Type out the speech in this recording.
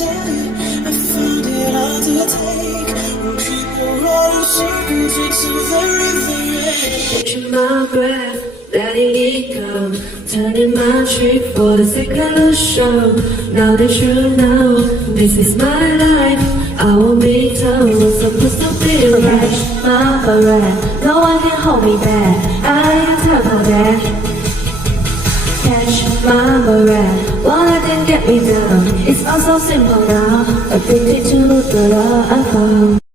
take. I found it hard to take. When people run in circles, it's a very, very Catching my breath, letting it go. Turning my trick for the second of show. Now that you know, this is my life. I won't be told what's supposed to be right. Catch my breath, no one can hold me back. I am top of that. Catch my breath, well I can get me down. It's all so simple now. Addicted to the love I found.